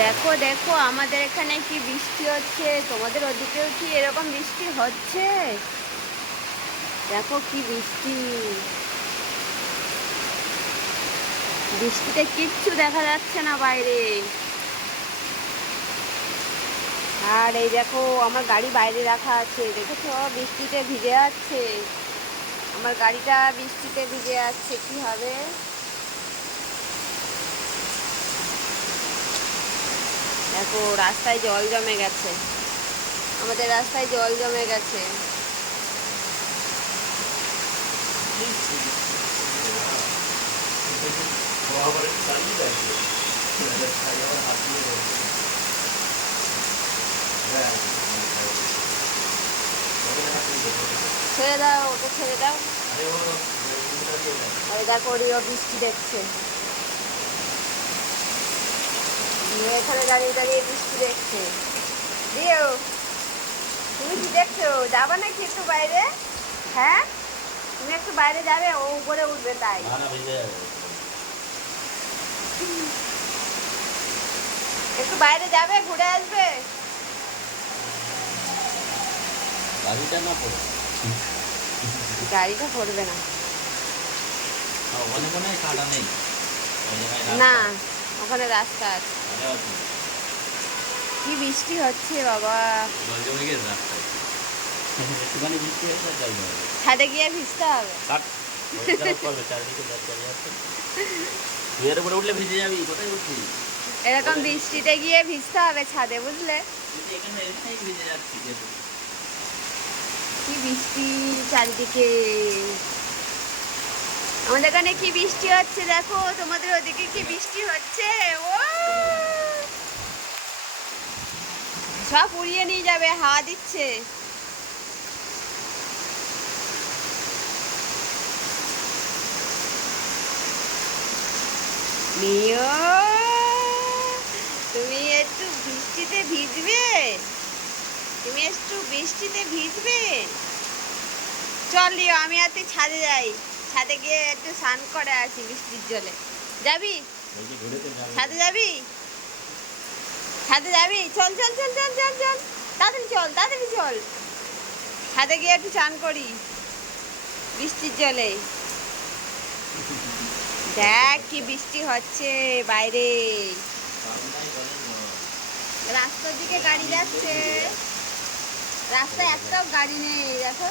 দেখো দেখো আমাদের এখানে কি বৃষ্টি হচ্ছে, তোমাদের ওদিকেও কি এরকম বৃষ্টি হচ্ছে? দেখো কি বৃষ্টি, বৃষ্টিতে কিচ্ছু দেখা যাচ্ছে না বাইরে। আর এই দেখো আমার গাড়ি বাইরে রাখা আছে, দেখেছো বৃষ্টিতে ভিজে যাচ্ছে, আমার গাড়িটা বৃষ্টিতে ভিজে যাচ্ছে, কি হবে? দেখো রাস্তায় জল জমে গেছে, আমাদের রাস্তায় জল জমে গেছে। ছেড়ে দাও, ওটা ছেড়ে দাও। আরে দেখো ওরিও বৃষ্টি দেখছে, এখানে দাঁড়িয়ে দাঁড়িয়ে বৃষ্টি দেখছে। দিও, তুমি কি দেখছো? যাবা নাকি একটু বাইরে? হ্যাঁ, তুমি একটু বাইরে যাবে, ও উপরে উঠবে তাই। একটু বাইরে যাবে, ঘুরে আসবে। গাড়িটা না পড়ে গাড়িটা পড়বে না, ওখানে মনে হয় কাদা নেই, না ওখানে রাস্তা আছে। কি বৃষ্টি হচ্ছে বাবা, জল জমে গেছে রাস্তায়, একটুখানি বৃষ্টি হয়েছে জল জমে গেছে। ছাদে গিয়ে ভিজতে হবে। চারিদিকে জল চলে যাচ্ছে, তুই এর উপরে উঠলে ভিজে যাবি, কোথায় উঠবি? এরকম বৃষ্টিতে গিয়ে ভিজতে হবে ছাদে, বুঝলে? এখানে এখানেই ভিজে যাচ্ছি। কি বৃষ্টি চারিদিকে, আমাদের এখানে কি বৃষ্টি হচ্ছে দেখো, তোমাদের ওদিকে কি বৃষ্টি হচ্ছে? ও সব উড়িয়ে নিয়ে যাবে, হাওয়া দিচ্ছে। নিও, তুমি একটু বৃষ্টিতে ভিজবে, তুমি একটু বৃষ্টিতে ভিজবে। চল লিও, আমি আর তুই ছাদে যাই, ছাদে গিয়ে একটু স্নান করে আসি বৃষ্টির জলে। যাবি? ছাদে যাবি? ছাদে যাবি? চল চল চল চল চল চল, তাড়াতাড়ি চল, তাড়াতাড়ি চল, ছাদে গিয়ে একটু স্নান করি বৃষ্টির জলে। দেখ কি বৃষ্টি হচ্ছে বাইরে, রাস্তার দিকে গাড়ি যাচ্ছে, রাস্তায় একটাও গাড়ি নেই দেখো।